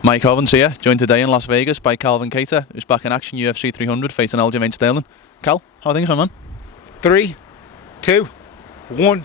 Mike Owens here, joined today in Las Vegas by Kattar, who's back in action UFC 300 facing Aljamain Sterling. Cal, how are things, my man? 3, 2, 1.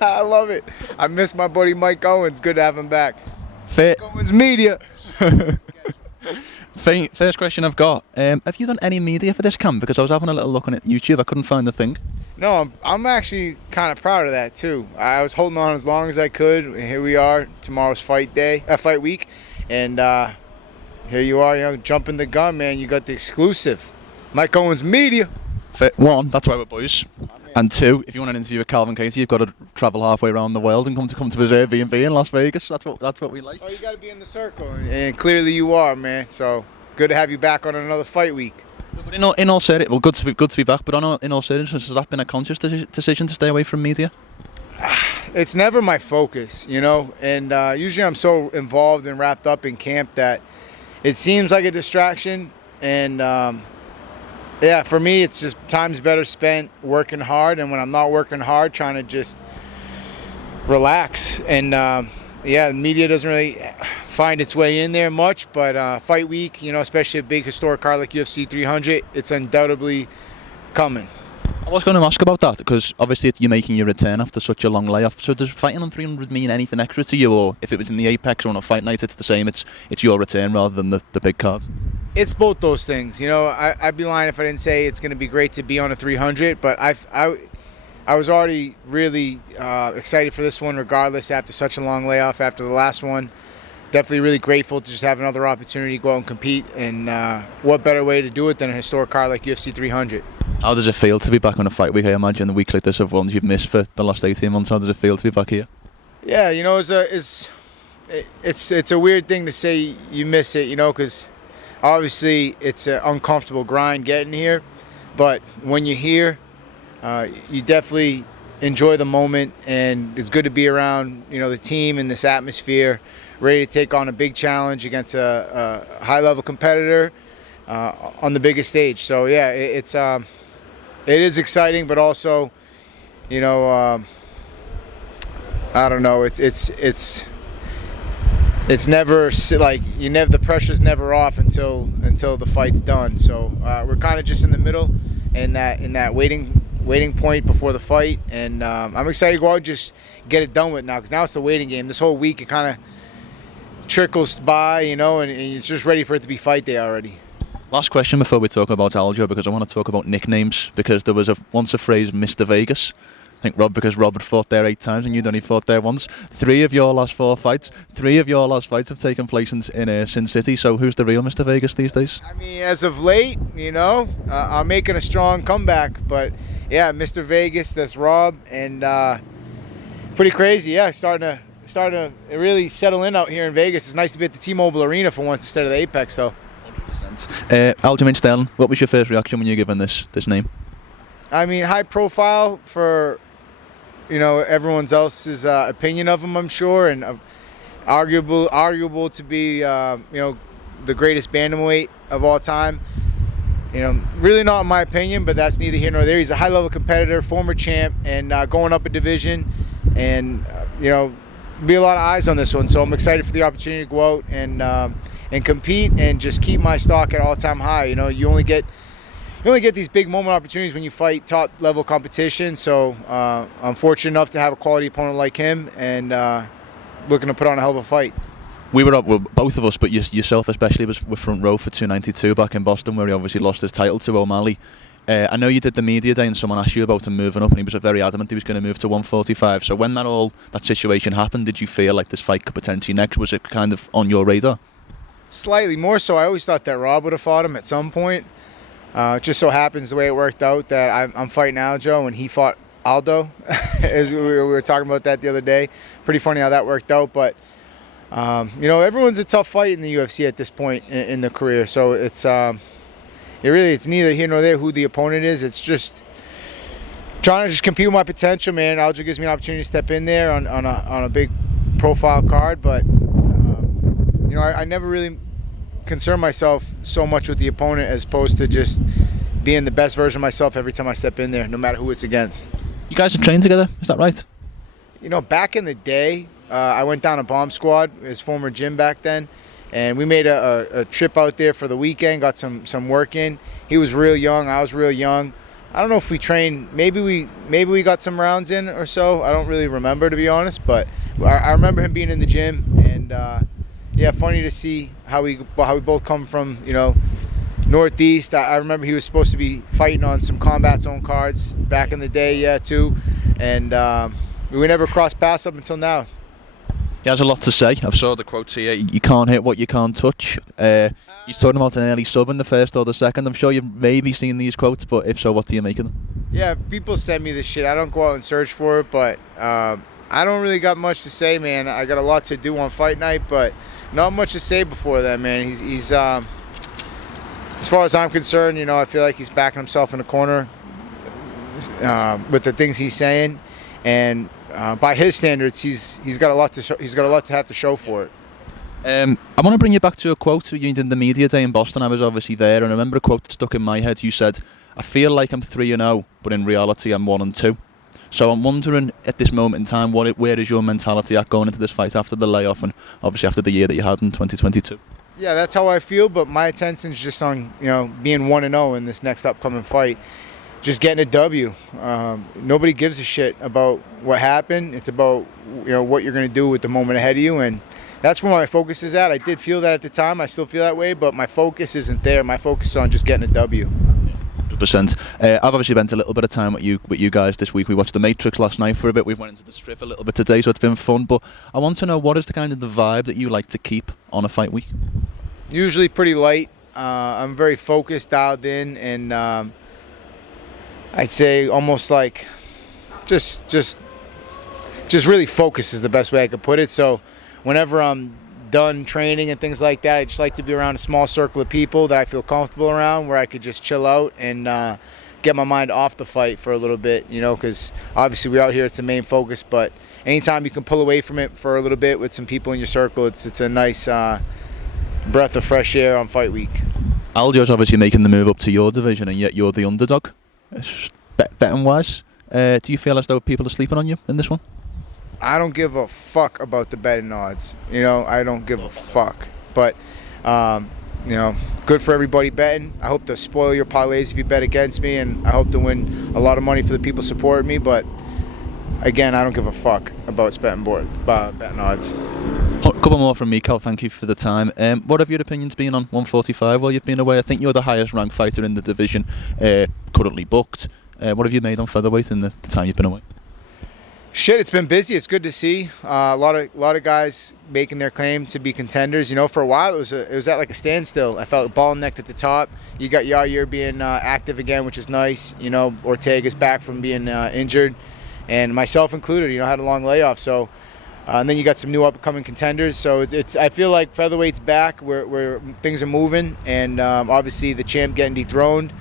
I love it. I miss my buddy Mike Owens. Good to have him back. Mike Owens Media. First question I've got. Have you done any media for this camp? Because I was having a little look on it YouTube. I couldn't find the thing. No, I'm actually kind of proud of that too. I was holding on as long as I could. And here we are. Tomorrow's fight week, and here you are, jumping the gun, man. You got the exclusive, Mike Owens Media. One, that's why we're boys. And two, if you want an interview with Calvin Kattar, you've got to travel halfway around the world and come to his Airbnb in Las Vegas. That's what we like. Oh, you got to be in the circle, and clearly you are, man. So good to have you back on another fight week. But in all seriousness, well, good to be back. But in all seriousness, has that been a conscious decision to stay away from media? It's never my focus, and usually I'm so involved and wrapped up in camp that it seems like a distraction. And yeah, for me, it's just time's better spent working hard, and when I'm not working hard, trying to just relax. And yeah, the media doesn't really find its way in there much, but fight week, especially a big historic card like UFC 300, it's undoubtedly coming. I was going to ask about that because obviously you're making your return after such a long layoff. So does fighting on 300 mean anything extra to you, or if it was in the Apex or on a fight night, it's the same? It's your return rather than the big card. It's both those things. I'd be lying if I didn't say it's going to be great to be on a 300, but I was already really excited for this one regardless after such a long layoff after the last one. Definitely really grateful to just have another opportunity to go out and compete, and what better way to do it than a historic card like UFC 300. How does it feel to be back on a fight week? I imagine the weeks like this of ones you've missed for the last 18 months. How does it feel to be back here? Yeah, it's a weird thing to say you miss it, because obviously it's an uncomfortable grind getting here, but when you're here, you definitely enjoy the moment, and it's good to be around the team in this atmosphere, ready to take on a big challenge against a high-level competitor on the biggest stage. So yeah, it is exciting, but also, I don't know. It's never like the pressure's never off until the fight's done. So we're kind of just in the middle, in that waiting point before the fight, and I'm excited to go out and just get it done with now, because now it's the waiting game. This whole week it kind of trickles by, and it's just ready for it to be fight day already. Last question before we talk about Aljo, because I want to talk about nicknames, because there was once a phrase Mr. Vegas. I think because Rob had fought there 8 times and you'd only fought there once. 3 of your last 4 fights have taken place in Sin City. So who's the real Mr. Vegas these days? I mean, as of late, I'm making a strong comeback. But yeah, Mr. Vegas, that's Rob, and pretty crazy. Yeah, starting to really settle in out here in Vegas. It's nice to be at the T-Mobile Arena for once instead of the Apex, though. 100%. Aljamain Sterling, what was your first reaction when you were given this name? I mean, high profile for everyone else's opinion of him, I'm sure, and arguable to be the greatest bantamweight of all time. Really not in my opinion, but that's neither here nor there. He's a high-level competitor, former champ, and going up a division, and be a lot of eyes on this one. So I'm excited for the opportunity to go out and compete and just keep my stock at all-time high. You only get these big moment opportunities when you fight top-level competition. So I'm fortunate enough to have a quality opponent like him, and looking to put on a hell of a fight. We were up, well, both of us, but yourself especially, were front row for 292 back in Boston, where he obviously lost his title to O'Malley. I know you did the media day and someone asked you about him moving up, and he was very adamant he was going to move to 145. So when that situation happened, did you feel like this fight could potentially next? Was it kind of on your radar? Slightly more so. I always thought that Rob would have fought him at some point. It just so happens the way it worked out that I'm fighting Aljo and he fought Aldo. As we were talking about that the other day. Pretty funny how that worked out, but everyone's a tough fight in the UFC at this point in the career. So it's neither here nor there who the opponent is. It's just trying to just compete with my potential, man. Aljo gives me an opportunity to step in there on a big profile card, but I never really concern myself so much with the opponent as opposed to just being the best version of myself every time I step in there, no matter who it's against. You guys have trained together, is that right? Back in the day, I went down a bomb squad, his former gym back then, and we made a trip out there for the weekend, got some work in. He was real young, I was real young. I don't know if we trained, maybe we got some rounds in or so. I don't really remember, to be honest, but I remember him being in the gym, and yeah, funny to see how we both come from, Northeast. I remember he was supposed to be fighting on some combat zone cards back in the day, too, and we never crossed paths up until now. He has a lot to say. I've saw the quotes here. You can't hit what you can't touch. He's talking about an early sub in the first or the second. I'm sure you've maybe seen these quotes, but if so, what do you make of them? Yeah, people send me this shit. I don't go out and search for it, but I don't really got much to say, man. I got a lot to do on fight night, but not much to say before that, man. He's as far as I'm concerned, I feel like he's backing himself in the corner with the things he's saying, and by his standards, he's got a lot to show, he's got a lot to have to show for it. I want to bring you back to a quote you did in the media day in Boston. I was obviously there, and I remember a quote that stuck in my head. You said, "I feel like I'm 3-0, but in reality I'm 1-2." So I'm wondering, at this moment in time, where is your mentality at going into this fight after the layoff, and obviously after the year that you had in 2022? Yeah, that's how I feel, but my attention's just on being 1-0 in this next upcoming fight. Just getting a W. Nobody gives a shit about what happened. It's about what you're going to do with the moment ahead of you, and that's where my focus is at. I did feel that at the time. I still feel that way, but my focus isn't there. My focus is on just getting a W. 100%. I've obviously spent a little bit of time with you guys this week. We watched The Matrix last night for a bit. We've went into the strip a little bit today, so it's been fun. But I want to know, what is the kind of the vibe that you like to keep on a fight week? Usually pretty light. I'm very focused, dialed in, and I'd say almost like just really focus is the best way I could put it. So whenever I'm done training and things like that, I just like to be around a small circle of people that I feel comfortable around, where I could just chill out and get my mind off the fight for a little bit, because obviously we're out here, it's the main focus, but anytime you can pull away from it for a little bit with some people in your circle, it's a nice breath of fresh air on fight week. Aljo's obviously making the move up to your division, and yet you're the underdog. Betting wise, do you feel as though people are sleeping on you in this one? I don't give a fuck about the betting odds. I don't give a fuck. But, good for everybody betting. I hope to spoil your parlays if you bet against me, and I hope to win a lot of money for the people supporting me. But, again, I don't give a fuck about betting odds. A couple more from me, Cal. Thank you for the time. What have your opinions been on 145 while you've been away? I think you're the highest ranked fighter in the division, currently booked. What have you made on featherweight in the time you've been away? Shit, it's been busy. It's good to see a lot of guys making their claim to be contenders. For a while it was at like a standstill. I felt ball necked at the top. You got Yair being active again, which is nice. Ortega's back from being injured, and myself included. Had a long layoff. So, and then you got some new upcoming contenders. So it's I feel like featherweight's back, where things are moving, and obviously the champ getting dethroned.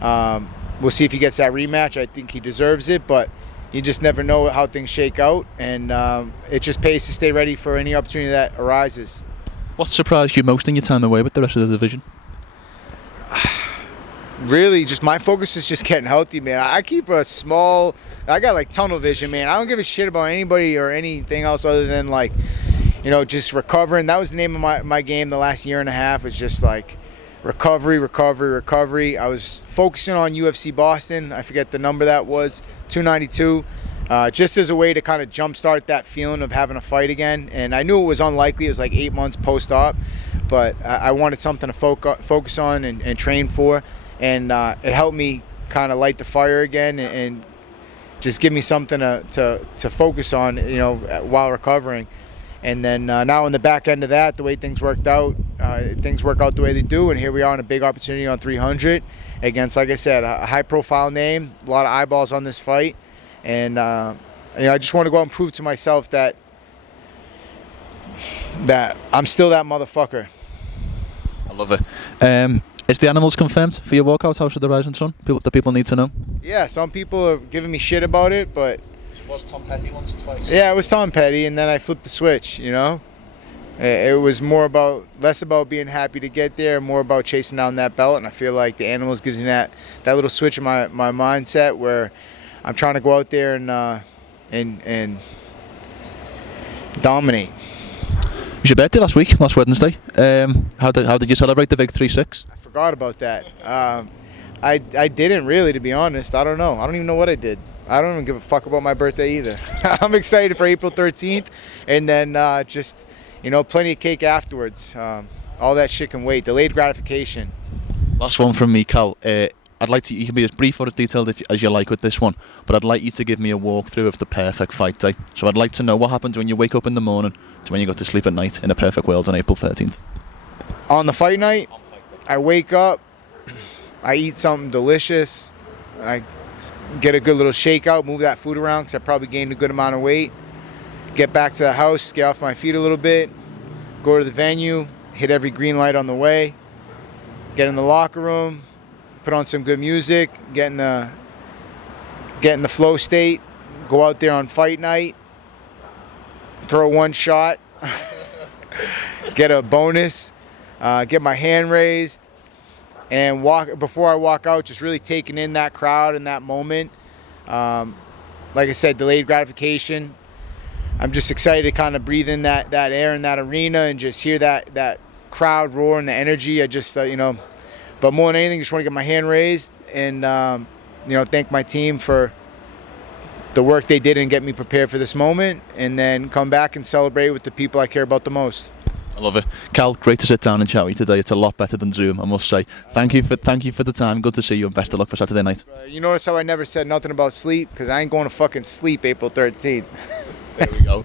We'll see if he gets that rematch. I think he deserves it, but you just never know how things shake out, and it just pays to stay ready for any opportunity that arises. What surprised you most in your time away with the rest of the division? Really, just my focus is just getting healthy, man. I got like tunnel vision, man. I don't give a shit about anybody or anything else other than just recovering. That was the name of my game the last year and a half. It's just like recovery. I was focusing on UFC Boston. I forget the number that was, 292, just as a way to kind of jumpstart that feeling of having a fight again. And I knew it was unlikely. It was like 8 months post-op, but I wanted something to focus on and train for. And it helped me kind of light the fire again and just give me something to focus on, while recovering. And then now in the back end of that, the way things worked out, things work out the way they do, and here we are on a big opportunity on 300 against, like I said, a high-profile name, a lot of eyeballs on this fight, and I just want to go out and prove to myself that I'm still that motherfucker. I love it. Is the animals confirmed for your walkout, House of the Rising Sun? People need to know. Yeah, some people are giving me shit about it, but was Tom Petty once or twice? Yeah, it was Tom Petty, and then I flipped the switch, It was less about being happy to get there, more about chasing down that belt, and I feel like the animals gives me that little switch in my mindset where I'm trying to go out there and dominate. It was your birthday last Wednesday. How did you celebrate the big 3-6? I forgot about that. I didn't really, to be honest. I don't know. I don't even know what I did. I don't even give a fuck about my birthday either. I'm excited for April 13th, and then just, plenty of cake afterwards. All that shit can wait. Delayed gratification. Last one from me, Cal. I'd like to. You can be as brief or as detailed as you like with this one, but I'd like you to give me a walkthrough of the perfect fight day. So I'd like to know what happens when you wake up in the morning to when you go to sleep at night in a perfect world on April 13th. On the fight night, I wake up, I eat something delicious, I get a good little shakeout, move that food around because I probably gained a good amount of weight. Get back to the house, get off my feet a little bit, go to the venue, hit every green light on the way, get in the locker room, put on some good music, get in the flow state, go out there on fight night, throw one shot, get a bonus, get my hand raised, and before I walk out, just really taking in that crowd and that moment. Like I said, delayed gratification. I'm just excited to kind of breathe in that air in that arena and just hear that crowd roar and the energy. I just, but more than anything, just want to get my hand raised and, thank my team for the work they did and get me prepared for this moment, and then come back and celebrate with the people I care about the most. I love it. Cal, great to sit down and chat with you today. It's a lot better than Zoom, I must say. Thank you for the time. Good to see you, and best of luck for Saturday night. You notice how I never said nothing about sleep? Because I ain't going to fucking sleep April 13th. There we go.